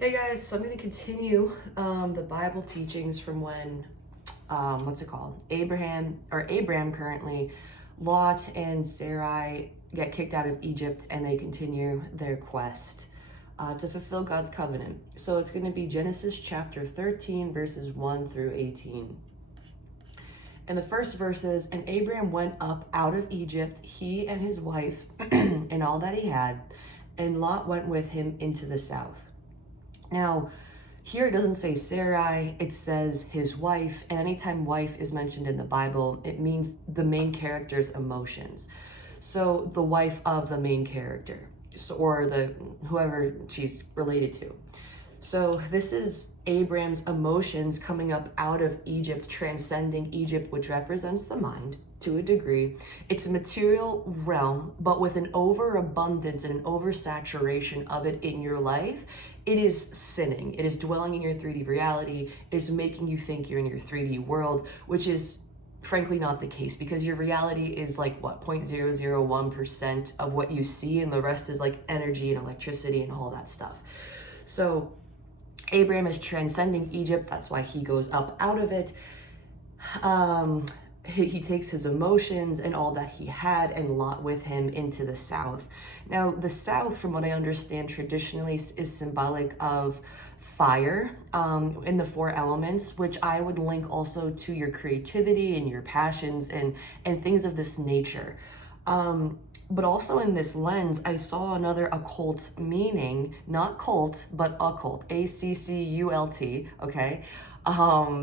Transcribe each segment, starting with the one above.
Hey guys, so I'm going to continue the Bible teachings from when, Abram currently, Lot and Sarai get kicked out of Egypt and they continue their quest to fulfill God's covenant. So it's going to be Genesis chapter 13, verses 1 through 18. And the first verse is, "And Abram went up out of Egypt, he and his wife, and all that he had, and Lot went with him into the south." Now, here it doesn't say Sarai, it says his wife, and anytime wife is mentioned in the Bible, it means the main character's emotions. So the wife of the main character, or the whoever she's related to. So this is Abram's emotions coming up out of Egypt, transcending Egypt, which represents the mind to a degree. It's a material realm, but with an overabundance and an oversaturation of it in your life, it is sinning. It is dwelling in your 3D reality. It is making you think you're in your 3D world, which is frankly not the case, because your reality is like what, 0.001% of what you see, and the rest is like energy and electricity and all that stuff. So Abram is transcending Egypt. That's why he goes up out of it. He takes his emotions and all that he had and Lot with him into the south. Now, the south, from what I understand traditionally, is symbolic of fire in the four elements, which I would link also to your creativity and your passions and things of this nature. But also in this lens, I saw another occult meaning, not cult, but occult, A-C-C-U-L-T, okay?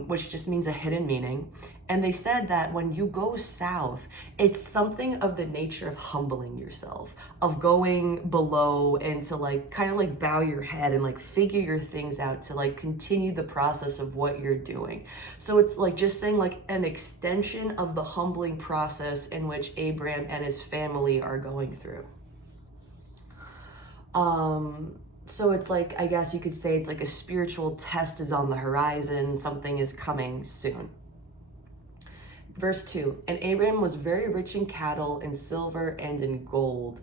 Which just means a hidden meaning. And they said that when you go south, it's something of the nature of humbling yourself, of going below and to like kind of like bow your head and like figure your things out to like continue the process of what you're doing. So it's like just saying like an extension of the humbling process in which Abram and his family are going through. So it's like, I guess you could say it's like a spiritual test is on the horizon, something is coming soon. Verse 2, "And Abram was very rich in cattle, in silver, and in gold."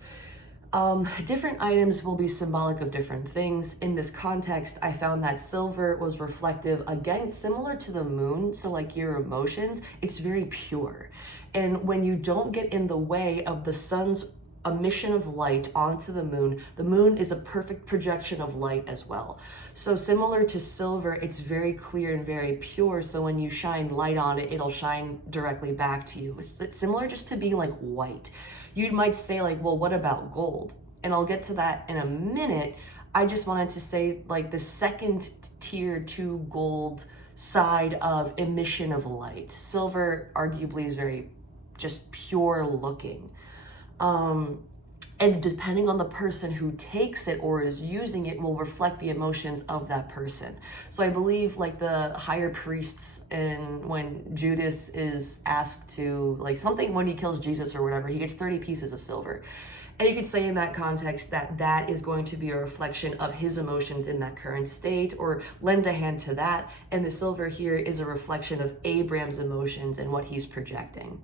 Different items will be symbolic of different things. In this context, I found that silver was reflective, again, similar to the moon. So like your emotions, it's very pure. And when you don't get in the way of the sun's emission of light onto the moon is a perfect projection of light as well. So similar to silver, it's very clear and very pure. So when you shine light on it, it'll shine directly back to you. It's similar just to being like white. You might say like, well, what about gold? And I'll get to that in a minute. I just wanted to say like the second tier to gold side of emission of light. Silver arguably is very just pure looking. And depending on the person who takes it or is using it will reflect the emotions of that person. So I believe like the higher priests, and when Judas is asked to like something, when he kills Jesus or whatever, he gets 30 pieces of silver. And you could say in that context that that is going to be a reflection of his emotions in that current state, or lend a hand to that. And the silver here is a reflection of Abram's emotions and what he's projecting.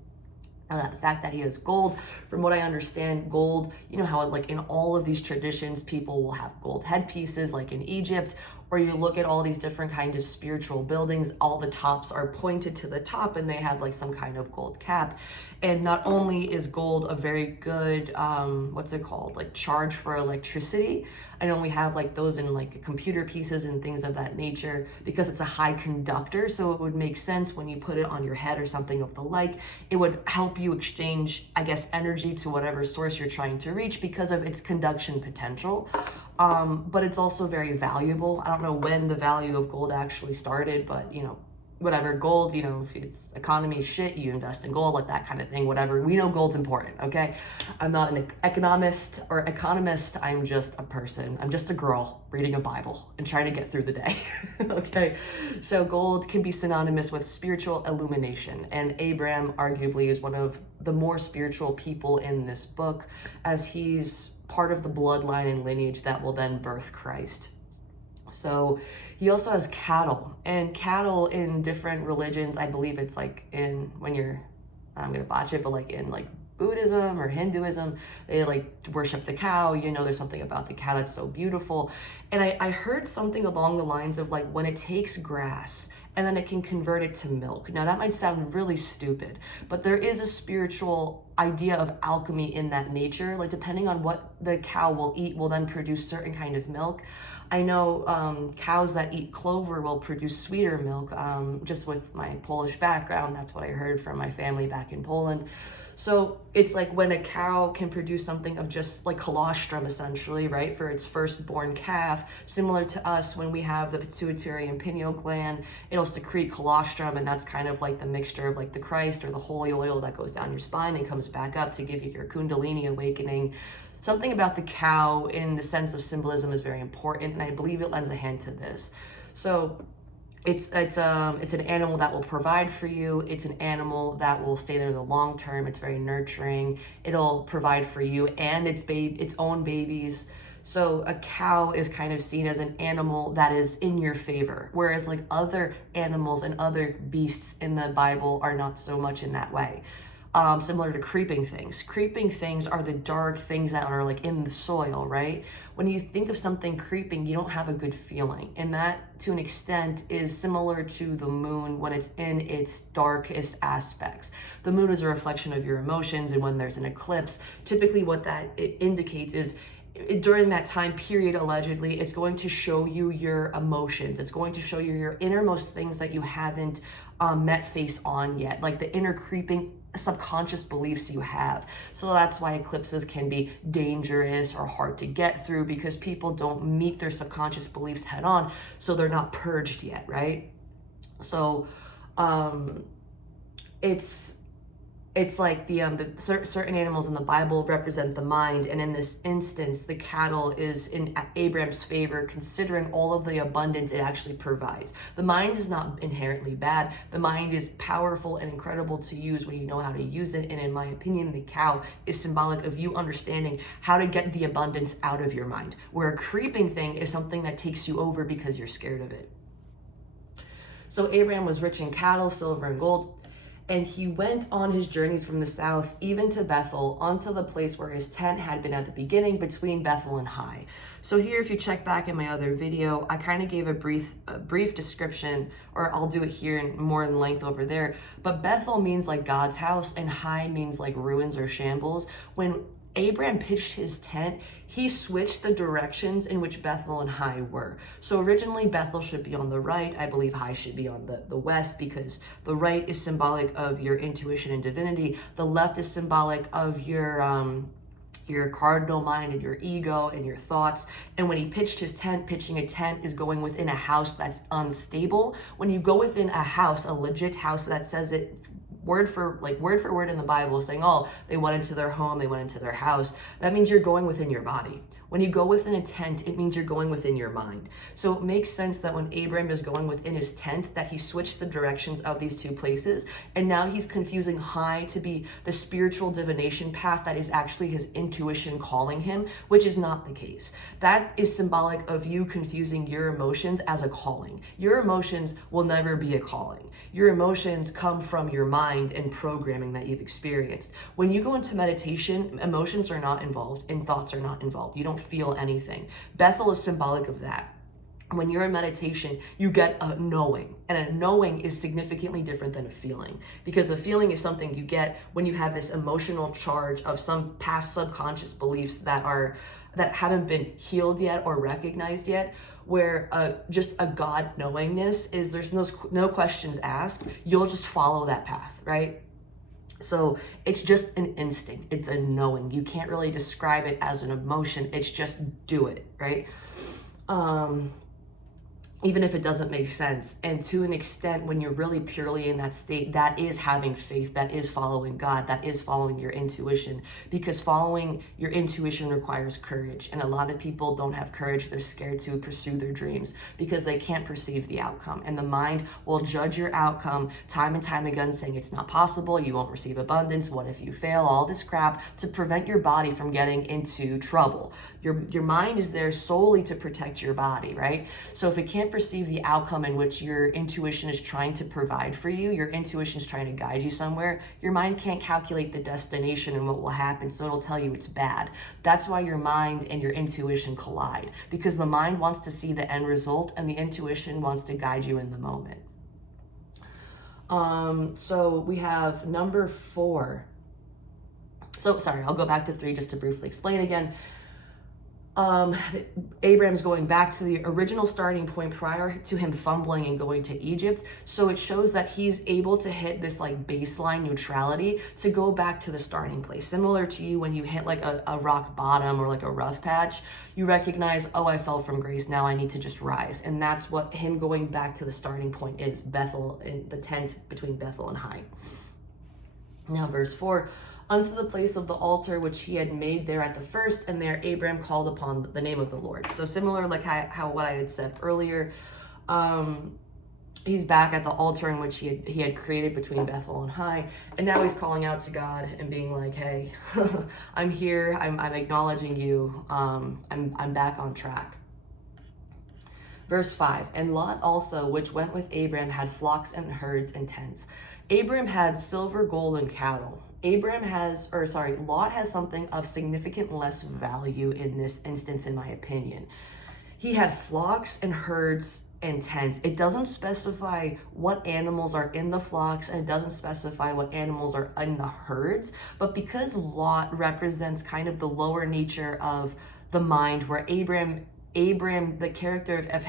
The fact that he has gold, from what I understand, gold, you know how like in all of these traditions, people will have gold headpieces like in Egypt, or you look at all these different kinds of spiritual buildings, all the tops are pointed to the top and they have like some kind of gold cap. And not only is gold a very good, like charge for electricity. I know we have like those in like computer pieces and things of that nature because it's a high conductor. So it would make sense when you put it on your head or something of the like, it would help you exchange, I guess, energy to whatever source you're trying to reach because of its conduction potential. But it's also very valuable. I don't know when the value of gold actually started, but you know, whatever, gold, you know, if it's economy shit, you invest in gold, like that kind of thing, whatever. We know gold's important, okay? I'm not an economist or economist. I'm just a person. I'm just a girl reading a Bible and trying to get through the day, okay? So gold can be synonymous with spiritual illumination. And Abram arguably is one of the more spiritual people in this book, as he's part of the bloodline and lineage that will then birth Christ. So he also has cattle, and cattle in different religions, I believe it's like in, when you're, I'm gonna botch it, but like in like Buddhism or Hinduism, they like worship the cow. You know, there's something about the cow that's so beautiful. And I heard something along the lines of like, when it takes grass and then it can convert it to milk. Now that might sound really stupid, but there is a spiritual idea of alchemy in that nature. Like depending on what the cow will eat will then produce certain kind of milk. I know cows that eat clover will produce sweeter milk. Just with my Polish background, that's what I heard from my family back in Poland. So it's like when a cow can produce something of just like colostrum essentially, right, for its firstborn calf, similar to us when we have the pituitary and pineal gland, it'll secrete colostrum, and that's kind of like the mixture of like the Christ or the holy oil that goes down your spine and comes back up to give you your Kundalini awakening. Something about the cow in the sense of symbolism is very important, and I believe it lends a hand to this. So it's an animal that will provide for you. It's an animal that will stay there the long term. It's very nurturing. It'll provide for you and its own babies. So a cow is kind of seen as an animal that is in your favor, whereas like other animals and other beasts in the Bible are not so much in that way. Similar to creeping things. Creeping things are the dark things that are like in the soil, right? When you think of something creeping, you don't have a good feeling. And that, to an extent, is similar to the moon when it's in its darkest aspects. The moon is a reflection of your emotions, and when there's an eclipse, typically what that it indicates is during that time period, allegedly, it's going to show you your emotions. It's going to show you your innermost things that you haven't met face on yet, like the inner creeping subconscious beliefs you have. So that's why eclipses can be dangerous or hard to get through, because people don't meet their subconscious beliefs head on, so they're not purged yet, right? So it's like the certain animals in the Bible represent the mind, and in this instance, the cattle is in Abram's favor, considering all of the abundance it actually provides. The mind is not inherently bad. The mind is powerful and incredible to use when you know how to use it. And in my opinion, the cow is symbolic of you understanding how to get the abundance out of your mind, where a creeping thing is something that takes you over because you're scared of it. So Abram was rich in cattle, silver, and gold. And he went on his journeys from the south, even to Bethel, onto the place where his tent had been at the beginning, between Bethel and Hai. So here, if you check back in my other video, I kind of gave a brief description, or I'll do it here in more in length over there. But Bethel means like God's house, and Hai means like ruins or shambles. When Abram pitched his tent, he switched the directions in which Bethel and Hai were. So originally Bethel should be on the right. I believe Hai should be on the west, because the right is symbolic of your intuition and divinity. The left is symbolic of your cardinal mind and your ego and your thoughts. And when he pitched his tent, pitching a tent is going within a house that's unstable. When you go within a house, a legit house that says it word for word in the Bible, saying, oh, they went into their home, they went into their house, that means you're going within your body. When you go within a tent, it means you're going within your mind. So it makes sense that when Abram is going within his tent, that he switched the directions of these two places, and now he's confusing Hai to be the spiritual divination path that is actually his intuition calling him, which is not the case. That is symbolic of you confusing your emotions as a calling. Your emotions will never be a calling. Your emotions come from your mind and programming that you've experienced. When you go into meditation, emotions are not involved and thoughts are not involved. You don't feel anything. Bethel is symbolic of that. When you're in meditation, you get a knowing, and a knowing is significantly different than a feeling, because a feeling is something you get when you have this emotional charge of some past subconscious beliefs that haven't been healed yet or recognized yet, where just a God knowingness is there's no questions asked. You'll just follow that path, right? So it's just an instinct. It's a knowing. You can't really describe it as an emotion. It's just do it, right? Even if it doesn't make sense. And to an extent, when you're really purely in that state, that is having faith, that is following God, that is following your intuition, because following your intuition requires courage. And a lot of people don't have courage. They're scared to pursue their dreams because they can't perceive the outcome. And the mind will judge your outcome time and time again, saying it's not possible, you won't receive abundance, what if you fail, all this crap to prevent your body from getting into trouble. Your mind is there solely to protect your body, right? So if it can't can't perceive the outcome in which your intuition is trying to provide for you, your intuition is trying to guide you somewhere, your mind can't calculate the destination and what will happen, so it'll tell you it's bad. That's why your mind and your intuition collide, because the mind wants to see the end result and the intuition wants to guide you in the moment. So we have number 4. So sorry, I'll go back to 3 just to briefly explain again. Abram's going back to the original starting point prior to him fumbling and going to Egypt. So it shows that he's able to hit this like baseline neutrality to go back to the starting place. Similar to you when you hit like a rock bottom or like a rough patch, you recognize, oh, I fell from grace, now I need to just rise. And that's what him going back to the starting point is, Bethel, in the tent between Bethel and Hai. Now verse 4, unto the place of the altar which he had made there at the first, and there Abram called upon the name of the Lord. So similar like how what I had said earlier, he's back at the altar in which he had created between Bethel and Hai, and now he's calling out to God and being like, hey, I'm here, I'm acknowledging you, I'm back on track. Verse 5, and Lot also, which went with Abram, had flocks and herds and tents. Abram had silver, gold, and cattle. Lot has something of significant less value in this instance, in my opinion. He had flocks and herds and tents. It doesn't specify what animals are in the flocks, and it doesn't specify what animals are in the herds, but because Lot represents kind of the lower nature of the mind, where Abram, the character of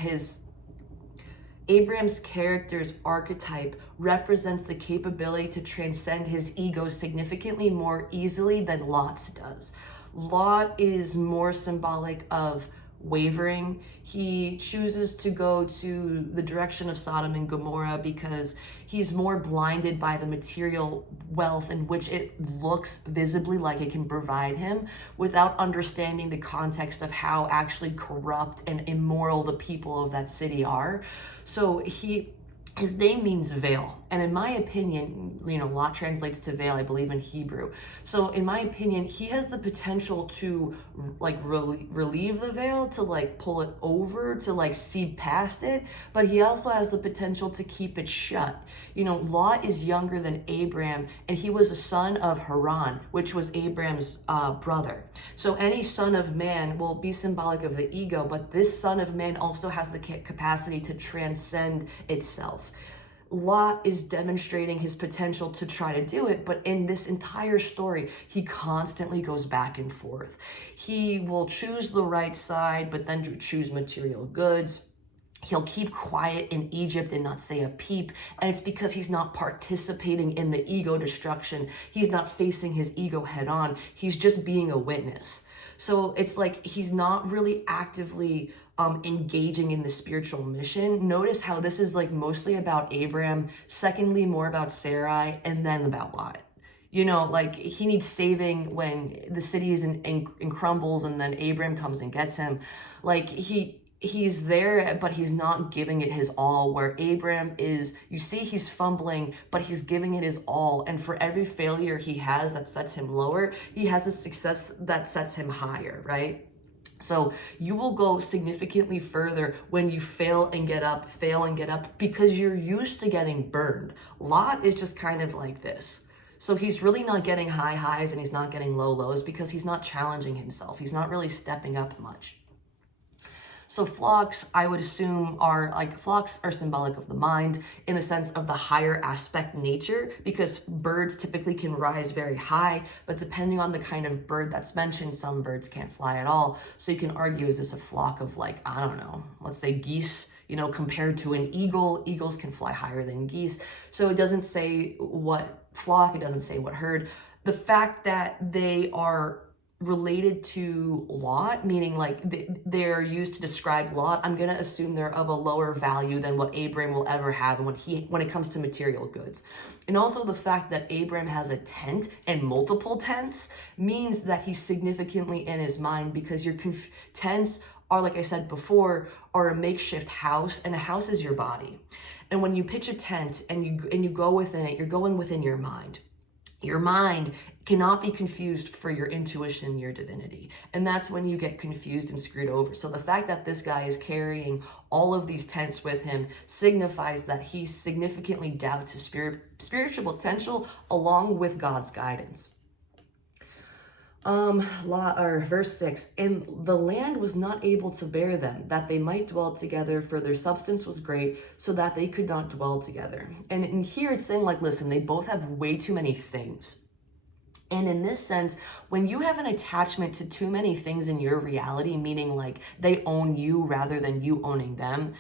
Abram's character's archetype represents the capability to transcend his ego significantly more easily than Lot's does. Lot is more symbolic of wavering. He chooses to go to the direction of Sodom and Gomorrah because he's more blinded by the material wealth in which it looks visibly like it can provide him, without understanding the context of how actually corrupt and immoral the people of that city are. So his name means veil. And in my opinion, Lot translates to veil, I believe, in Hebrew. So in my opinion, he has the potential to like relieve the veil, to like pull it over, to like see past it. But he also has the potential to keep it shut. Lot is younger than Abram, and he was a son of Haran, which was Abram's brother. So any son of man will be symbolic of the ego, but this son of man also has the capacity to transcend itself. Lot is demonstrating his potential to try to do it, but in this entire story, he constantly goes back and forth. He will choose the right side, but then choose material goods. He'll keep quiet in Egypt and not say a peep, and it's because he's not participating in the ego destruction. He's not facing his ego head on. He's just being a witness. So it's like he's not really actively engaging in the spiritual mission. Notice how this is like mostly about Abram, secondly more about Sarai, and then about Lot. Like he needs saving when the city is in crumbles, and then Abram comes and gets him. Like he's there, but he's not giving it his all, where Abram is, you see he's fumbling, but he's giving it his all. And for every failure he has that sets him lower, he has a success that sets him higher, right? So you will go significantly further when you fail and get up, because you're used to getting burned. Lot is just kind of like this. So he's really not getting high highs and he's not getting low lows because he's not challenging himself. He's not really stepping up much. So flocks, I would assume, flocks are symbolic of the mind in the sense of the higher aspect nature, because birds typically can rise very high, but depending on the kind of bird that's mentioned, some birds can't fly at all. So you can argue, is this a flock of let's say geese, compared to an eagle? Eagles can fly higher than geese. So it doesn't say what flock, it doesn't say what herd. The fact that they are related to Lot, meaning like they're used to describe Lot, I'm gonna assume they're of a lower value than what Abram will ever have when it comes to material goods. And also the fact that Abram has a tent and multiple tents means that he's significantly in his mind, because your tents are, like I said before, are a makeshift house, and a house is your body. And when you pitch a tent and you go within it, you're going within your mind. Your mind cannot be confused for your intuition and your divinity. And that's when you get confused and screwed over. So the fact that this guy is carrying all of these tents with him signifies that he significantly doubts his spiritual potential along with God's guidance. Verse 6, and the land was not able to bear them, that they might dwell together, for their substance was great, so that they could not dwell together. And in here it's saying, like, listen, they both have way too many things. And in this sense, when you have an attachment to too many things in your reality, meaning like they own you rather than you owning them,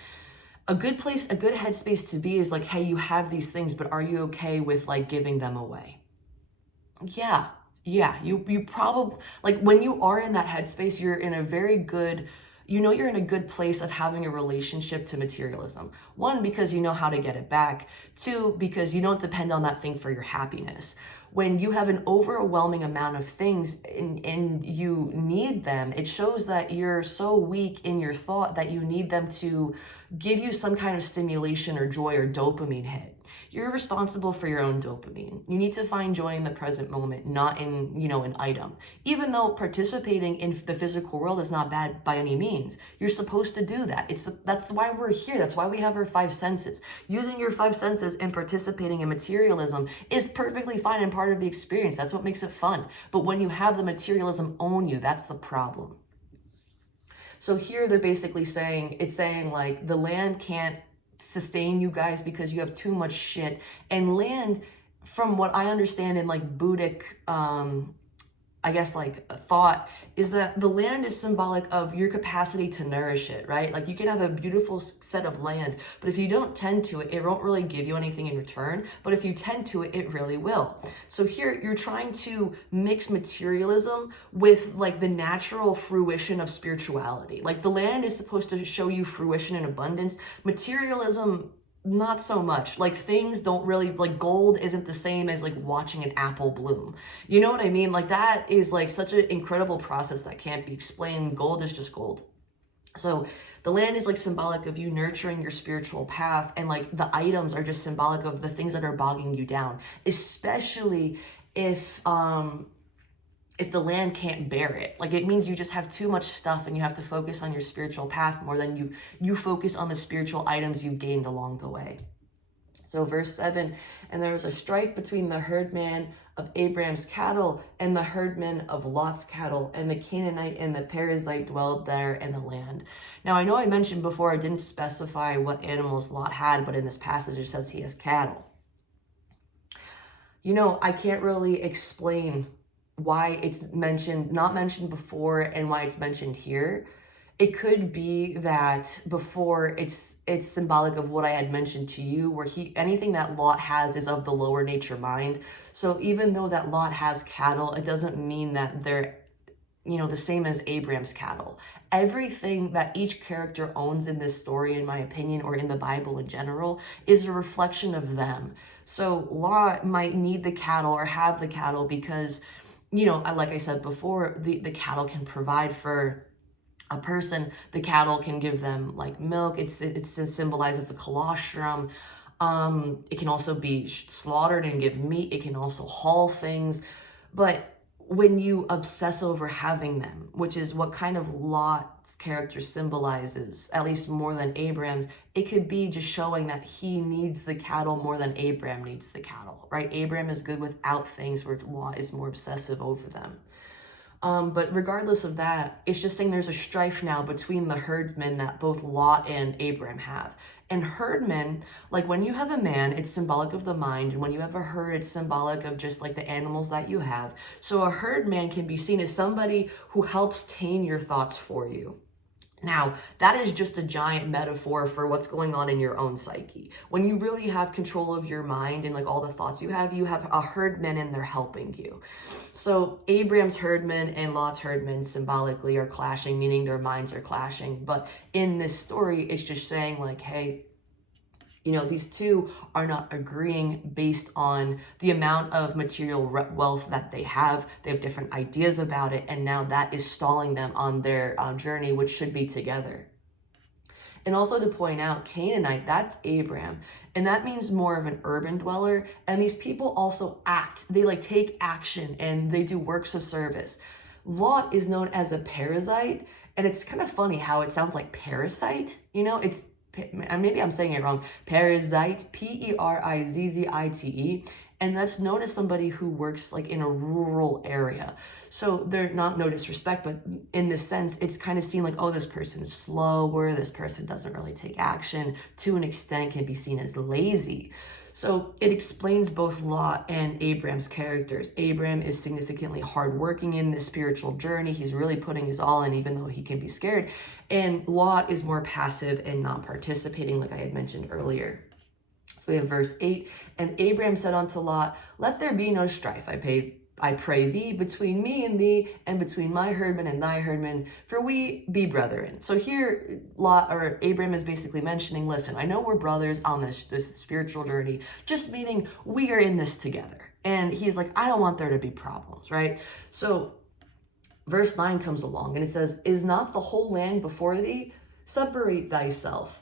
a good headspace to be is like, hey, you have these things, but are you okay with like giving them away? Yeah, you probably, like when you are in that headspace, you're in a very good, you're in a good place of having a relationship to materialism. One, because you know how to get it back. Two, because you don't depend on that thing for your happiness. When you have an overwhelming amount of things and you need them, it shows that you're so weak in your thought that you need them to give you some kind of stimulation or joy or dopamine hit. You're responsible for your own dopamine. You need to find joy in the present moment, not in, an item. Even though participating in the physical world is not bad by any means, you're supposed to do that. That's why we're here. That's why we have our five senses. Using your five senses and participating in materialism is perfectly fine and part of the experience. That's what makes it fun. But when you have the materialism own you, that's the problem. So here they're basically saying, like the land can't sustain you guys because you have too much shit. And land, from what I understand in like Buddhic thought, is that the land is symbolic of your capacity to nourish it, right? Like you can have a beautiful set of land, but if you don't tend to it, it won't really give you anything in return. But if you tend to it, it really will. So here you're trying to mix materialism with like the natural fruition of spirituality. Like the land is supposed to show you fruition and abundance. Materialism, not so much. Like things don't really, like gold isn't the same as like watching an apple bloom. You know what I mean? Like that is like such an incredible process that can't be explained. Gold is just gold. So the land is like symbolic of you nurturing your spiritual path, and like the items are just symbolic of the things that are bogging you down, especially if the land can't bear it. Like it means you just have too much stuff and you have to focus on your spiritual path more than you focus on the spiritual items you've gained along the way. So verse 7, and there was a strife between the herdman of Abram's cattle and the herdman of Lot's cattle, and the Canaanite and the Perizzite dwelled there in the land. Now I know I mentioned before I didn't specify what animals Lot had, but in this passage it says he has cattle. I can't really explain why it's not mentioned before and why it's mentioned here. It could be that before it's symbolic of what I had mentioned to you, where anything that Lot has is of the lower nature mind. So even though that Lot has cattle, it doesn't mean that they're the same as Abram's cattle. Everything that each character owns in this story, in my opinion, or in the Bible in general, is a reflection of them. So Lot might need the cattle or have the cattle because like I said before, the cattle can provide for a person. The cattle can give them like milk. It symbolizes the colostrum. It can also be slaughtered and give meat. It can also haul things. But when you obsess over having them, which is what kind of Lot's character symbolizes, at least more than Abram's, it could be just showing that he needs the cattle more than Abram needs the cattle, right? Abram is good without things, where Lot is more obsessive over them. But regardless of that, it's just saying there's a strife now between the herdmen that both Lot and Abram have. And herdmen, like when you have a man, it's symbolic of the mind. And when you have a herd, it's symbolic of just like the animals that you have. So a herdman can be seen as somebody who helps tame your thoughts for you. Now, that is just a giant metaphor for what's going on in your own psyche. When you really have control of your mind and like all the thoughts you have a herdman and they're helping you. So Abram's herdman and Lot's herdman symbolically are clashing, meaning their minds are clashing. But in this story, it's just saying like, hey, these two are not agreeing based on the amount of material wealth that they have. They have different ideas about it, and now that is stalling them on their journey, which should be together. And also to point out, Canaanite, that's Abram. And that means more of an urban dweller. And these people also act, they like take action and they do works of service. Lot is known as a parasite. And it's kind of funny how it sounds like parasite, you know, it's, maybe I'm saying it wrong, parasite, Perizzite. And that's known as somebody who works like in a rural area. So they're not no disrespect, but in this sense, it's kind of seen like, oh, this person is slower, this person doesn't really take action, to an extent can be seen as lazy. So it explains both Lot and Abram's characters. Abram is significantly hardworking in this spiritual journey. He's really putting his all in, even though he can be scared. And Lot is more passive and not participating, like I had mentioned earlier. So we have verse 8, and Abram said unto Lot, let there be no strife, I pray thee, between me and thee, and between my herdmen and thy herdmen, for we be brethren. So here, Abram is basically mentioning, listen, I know we're brothers on this spiritual journey, just meaning we are in this together. And he's like, I don't want there to be problems, right? So verse 9 comes along, and it says, is not the whole land before thee? Separate thyself,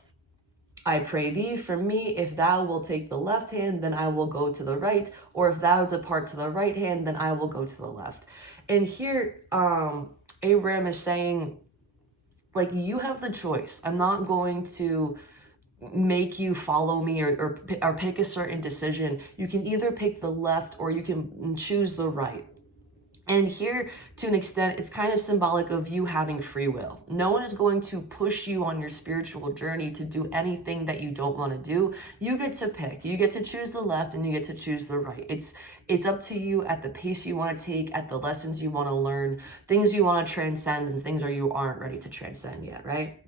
I pray thee, from me. If thou wilt take the left hand, then I will go to the right. Or if thou depart to the right hand, then I will go to the left. And here, Abram is saying, like, you have the choice. I'm not going to make you follow me or pick a certain decision. You can either pick the left or you can choose the right. And here, to an extent, it's kind of symbolic of you having free will. No one is going to push you on your spiritual journey to do anything that you don't want to do. You get to pick. You get to choose the left and you get to choose the right. It's up to you at the pace you want to take, at the lessons you want to learn, things you want to transcend, and things you aren't ready to transcend yet, right?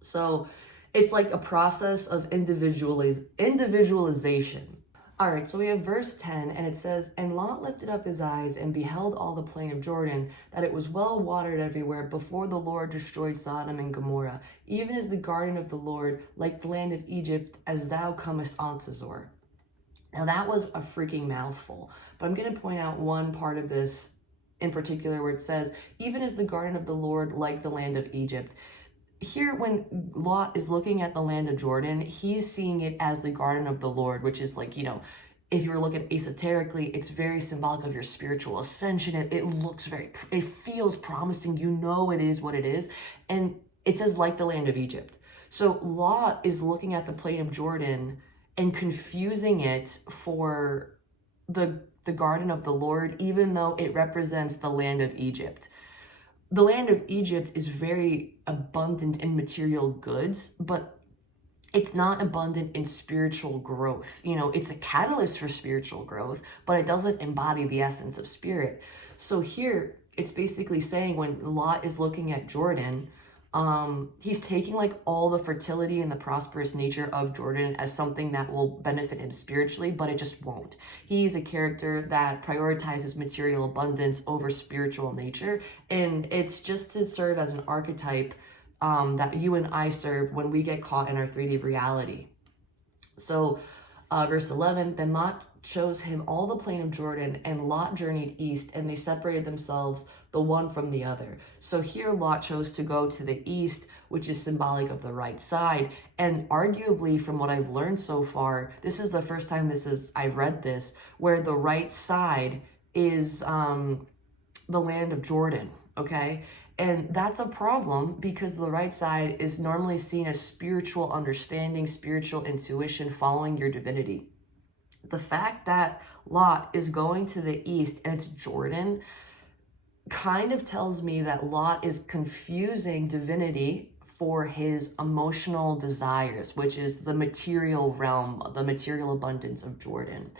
So it's like a process of individualization. All right, so we have verse 10, and it says, and Lot lifted up his eyes and beheld all the plain of Jordan, that it was well watered everywhere, before the Lord destroyed Sodom and Gomorrah, even as the garden of the Lord, like the land of Egypt, as thou comest unto Zoar. Now that was a freaking mouthful, but I'm going to point out one part of this in particular where it says, even as the garden of the Lord, like the land of Egypt. Here, when Lot is looking at the land of Jordan, he's seeing it as the garden of the Lord, which is like, you know, if you were looking esoterically, it's very symbolic of your spiritual ascension. It feels promising. You know it is what it is. And it says like the land of Egypt. So Lot is looking at the plain of Jordan and confusing it for the garden of the Lord, even though it represents the land of Egypt. The land of Egypt is very abundant in material goods, but it's not abundant in spiritual growth. You know, it's a catalyst for spiritual growth, but it doesn't embody the essence of spirit. So here, it's basically saying when Lot is looking at Jordan, he's taking like all the fertility and the prosperous nature of Jordan as something that will benefit him spiritually, but it just won't. He's a character that prioritizes material abundance over spiritual nature, and it's just to serve as an archetype that you and I serve when we get caught in our 3D reality. So verse 11, then Lot chose him all the plain of Jordan, and Lot journeyed east, and they separated themselves the one from the other. So here Lot chose to go to the east, which is symbolic of the right side. And arguably, from what I've learned so far, this is the first time I've read this, where the right side is the land of Jordan, okay? And that's a problem because the right side is normally seen as spiritual understanding, spiritual intuition, following your divinity. The fact that Lot is going to the east and it's Jordan kind of tells me that Lot is confusing divinity for his emotional desires, which is the material realm, the material abundance of Jordan.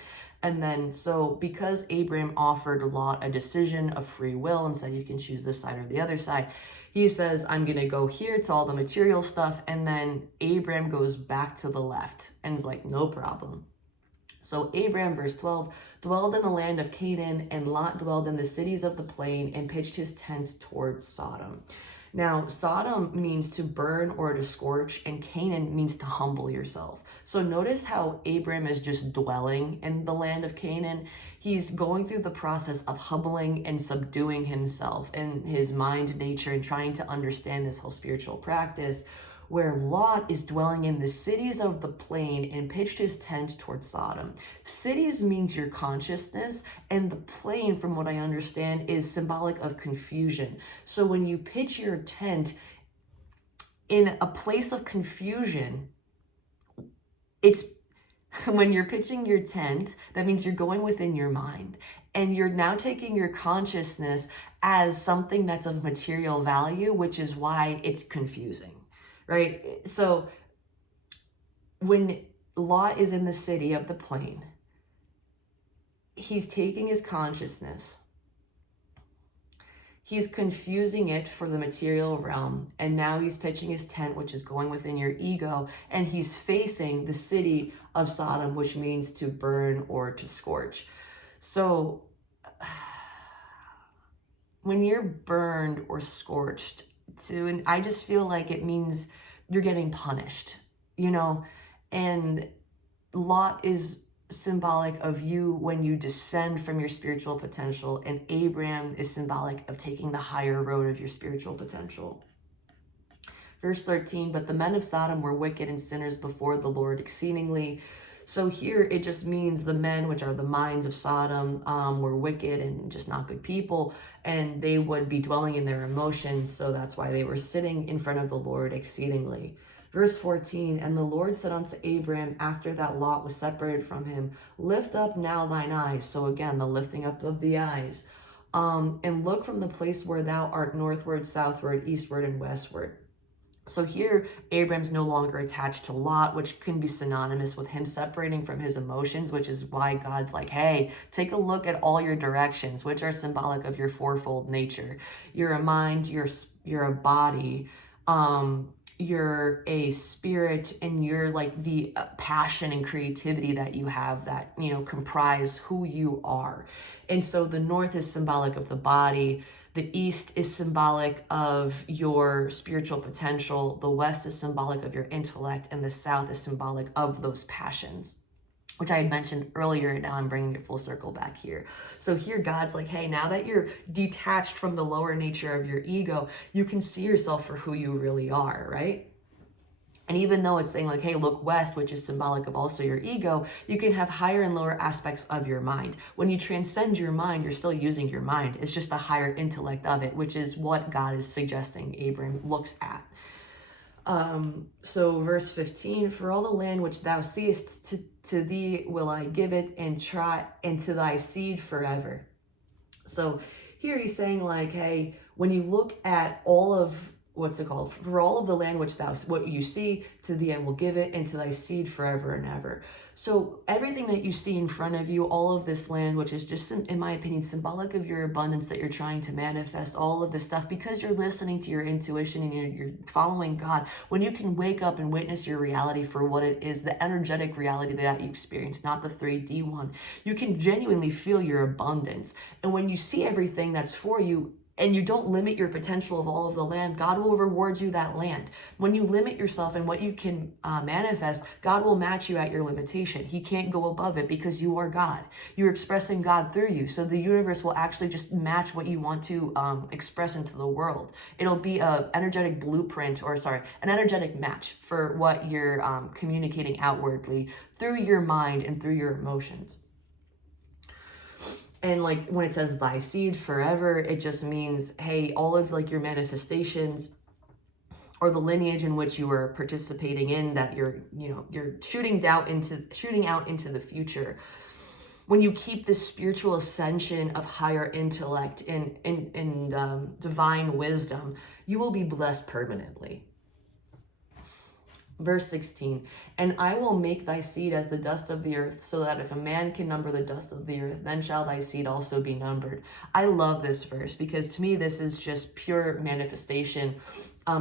And then, so because Abram offered Lot a decision of free will and said, you can choose this side or the other side, he says, I'm going to go here to all the material stuff. And then Abram goes back to the left and is like, no problem. So Abram, verse 12, dwelled in the land of Canaan, and Lot dwelled in the cities of the plain and pitched his tent towards Sodom. Now, Sodom means to burn or to scorch, and Canaan means to humble yourself. So notice how Abram is just dwelling in the land of Canaan. He's going through the process of humbling and subduing himself in his mind, nature, and trying to understand this whole spiritual practice. where Lot is dwelling in the cities of the plain and pitched his tent toward Sodom. Cities means your consciousness, and the plain, from what I understand, is symbolic of confusion. So when you pitch your tent in a place of confusion, it's when you're pitching your tent, that means you're going within your mind, and you're now taking your consciousness as something that's of material value, which is why it's confusing, right? So when Lot is in the city of the plain, he's taking his consciousness, he's confusing it for the material realm, and now he's pitching his tent, which is going within your ego, and he's facing the city of Sodom, which means to burn or to scorch. So when you're burned or scorched, and I just feel like it means you're getting punished, you know, and Lot is symbolic of you when you descend from your spiritual potential, and Abram is symbolic of taking the higher road of your spiritual potential. Verse 13, but the men of Sodom were wicked and sinners before the Lord exceedingly. So here it just means the men, which are the minds of Sodom, were wicked and just not good people, and they would be dwelling in their emotions, so that's why they were sitting in front of the Lord exceedingly. Verse 14, and the Lord said unto Abram, after that Lot was separated from him, lift up now thine eyes. So again, the lifting up of the eyes. And look from the place where thou art northward, southward, eastward, and westward. So here, Abram's no longer attached to Lot, which can be synonymous with him separating from his emotions, which is why God's like, hey, take a look at all your directions, which are symbolic of your fourfold nature. You're a mind, you're a body, you're a spirit, and you're like the passion and creativity that you have that, you know, comprise who you are. And so the north is symbolic of the body. The east is symbolic of your spiritual potential. The west is symbolic of your intellect, and the south is symbolic of those passions, which I had mentioned earlier. Now I'm bringing it full circle back here. So here God's like, hey, now that you're detached from the lower nature of your ego, you can see yourself for who you really are, right? And even though it's saying like, hey, look west, which is symbolic of also your ego, you can have higher and lower aspects of your mind. When you transcend your mind, you're still using your mind. It's just the higher intellect of it, which is what God is suggesting Abram looks at. So verse 15, for all the land which thou seest, to thee will I give it, and to thy seed forever. So here he's saying like, hey, when you look at all of, for all of the land which what you see, to thee I will give it, and to thy seed forever and ever. So everything that you see in front of you, all of this land, which is just, in my opinion, symbolic of your abundance that you're trying to manifest, all of this stuff, because you're listening to your intuition and you're following God, when you can wake up and witness your reality for what it is, the energetic reality that you experience, not the 3D one, you can genuinely feel your abundance. And when you see everything that's for you, and you don't limit your potential of all of the land, God will reward you that land. When you limit yourself and what you can manifest, God will match you at your limitation. He can't go above it because you are God. You're expressing God through you. So the universe will actually just match what you want to express into the world. It'll be an energetic blueprint, an energetic match for what you're communicating outwardly through your mind and through your emotions. And like when it says thy seed forever, it just means, hey, all of like your manifestations or the lineage in which you are participating in, that you're shooting out into the future. When you keep this spiritual ascension of higher intellect and divine wisdom, you will be blessed permanently. Verse 16, and I will make thy seed as the dust of the earth, so that if a man can number the dust of the earth, then shall thy seed also be numbered. I love this verse because to me, this is just pure manifestation,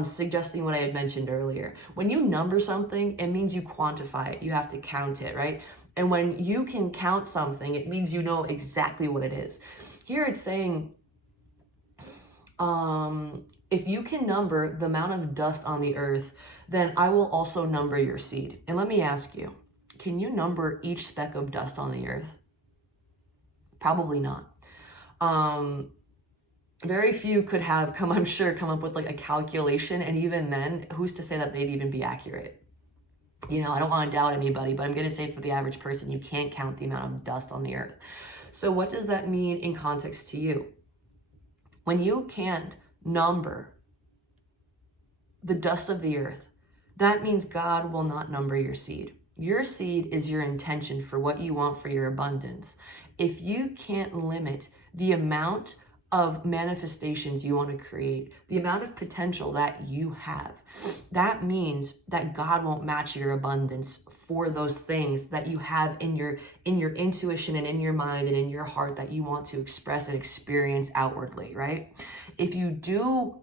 suggesting what I had mentioned earlier. When you number something, it means you quantify it. You have to count it, right? And when you can count something, it means you know exactly what it is. Here it's saying, if you can number the amount of dust on the earth, then I will also number your seed. And let me ask you, can you number each speck of dust on the earth? Probably not. very few could have come up with like a calculation, and even then, who's to say that they'd even be accurate? You know, I don't want to doubt anybody, but I'm going to say for the average person, you can't count the amount of dust on the earth. So what does that mean in context to you? When you can't number the dust of the earth, that means God will not number your seed. Your seed is your intention for what you want for your abundance. If you can't limit the amount of manifestations you want to create, the amount of potential that you have, that means that God won't match your abundance for those things that you have in your intuition and in your mind and in your heart that you want to express and experience outwardly, right? If you do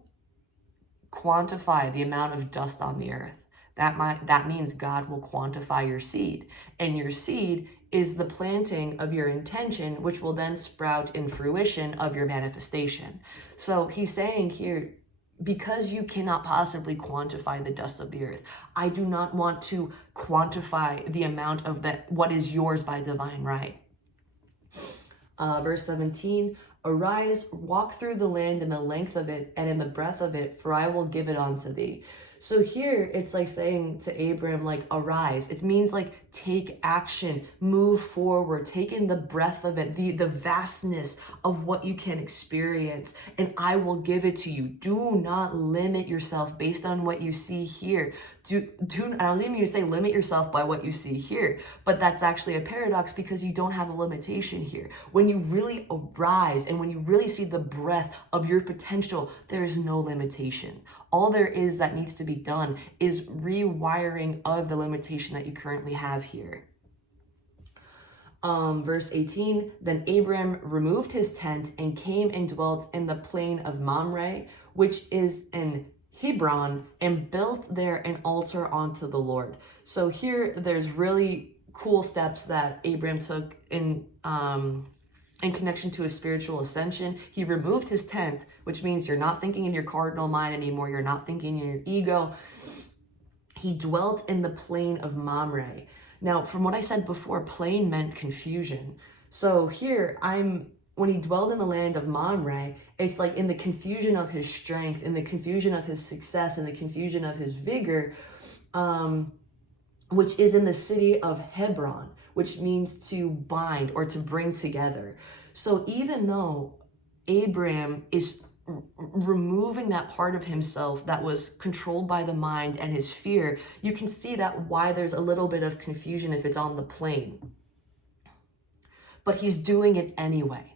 quantify the amount of dust on the earth, that means God will quantify your seed, and your seed is the planting of your intention, which will then sprout in fruition of your manifestation. So he's saying here, because you cannot possibly quantify the dust of the earth, I do not want to quantify the amount of what is yours by divine right. Verse 17, arise, walk through the land in the length of it and in the breadth of it, for I will give it unto thee. So here it's like saying to Abram, like, arise. It means like take action, move forward, take in the breadth of it, the vastness of what you can experience, and I will give it to you. Do not limit yourself based on what you see here. I was even going to say limit yourself by what you see here, but that's actually a paradox because you don't have a limitation here. When you really arise and when you really see the breadth of your potential, there is no limitation. All there is that needs to be done is rewiring of the limitation that you currently have here. Verse 18, then Abram removed his tent and came and dwelt in the plain of Mamre, which is in Hebron, and built there an altar unto the Lord. So here there's really cool steps that Abram took in connection to his spiritual ascension. He removed his tent, which means you're not thinking in your cardinal mind anymore. You're not thinking in your ego. He dwelt in the plain of Mamre. Now, from what I said before, plain meant confusion. So here when he dwelled in the land of Mamre, it's like in the confusion of his strength, in the confusion of his success, in the confusion of his vigor, which is in the city of Hebron, which means to bind or to bring together. So even though Abram is removing that part of himself that was controlled by the mind and his fear, you can see that why there's a little bit of confusion if it's on the plain. But he's doing it anyway.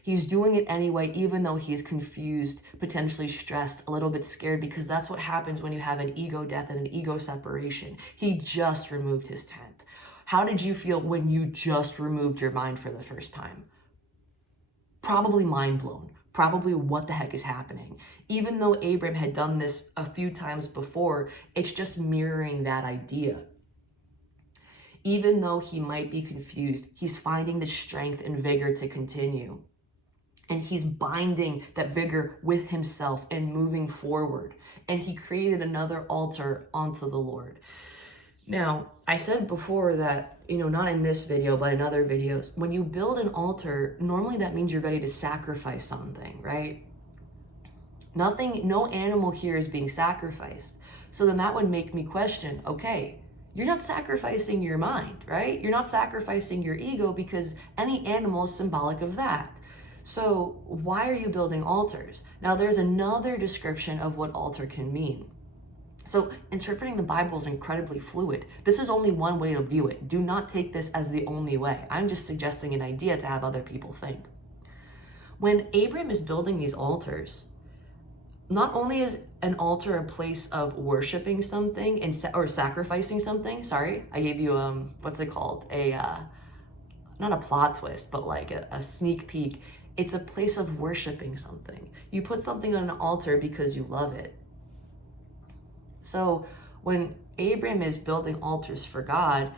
He's doing it anyway, even though he's confused, potentially stressed, a little bit scared, because that's what happens when you have an ego death and an ego separation. He just removed his tent. How did you feel when you just removed your mind for the first time? Probably mind blown. Probably what the heck is happening? Even though Abram had done this a few times before, it's just mirroring that idea. Even though he might be confused, he's finding the strength and vigor to continue. And he's binding that vigor with himself and moving forward. And he created another altar unto the Lord. Now, I said before that, not in this video, but in other videos, when you build an altar, normally that means you're ready to sacrifice something, right? No animal here is being sacrificed. So then that would make me question, okay, you're not sacrificing your mind, right? You're not sacrificing your ego, because any animal is symbolic of that. So why are you building altars? Now there's another description of what altar can mean. So interpreting the Bible is incredibly fluid. This is only one way to view it. Do not take this as the only way. I'm just suggesting an idea to have other people think. When Abram is building these altars, not only is an altar a place of worshiping something or sacrificing something. Sorry, I gave you what's it called? Not a plot twist, but like a sneak peek. It's a place of worshiping something. You put something on an altar because you love it. So when Abram is building altars for God,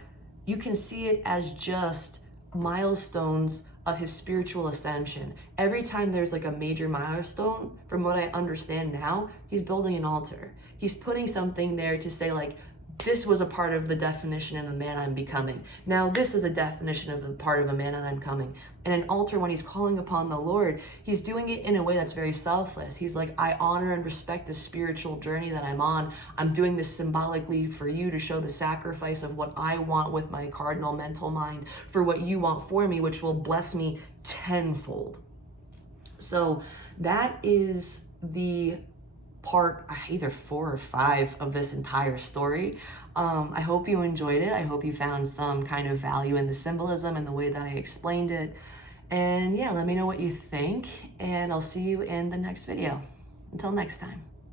you can see it as just milestones of his spiritual ascension. Every time there's like a major milestone, from what I understand now, he's building an altar. He's putting something there to say like, this was a part of the definition of the man I'm becoming. Now this is a definition of the part of a man that I'm becoming. And an altar, when he's calling upon the Lord, he's doing it in a way that's very selfless. He's like, I honor and respect the spiritual journey that I'm on. I'm doing this symbolically for you to show the sacrifice of what I want with my cardinal mental mind for what you want for me, which will bless me tenfold. So that is the part either 4 or 5 of this entire story. I hope you enjoyed it. I hope you found some kind of value in the symbolism and the way that I explained it. And yeah, let me know what you think, and I'll see you in the next video. Until next time.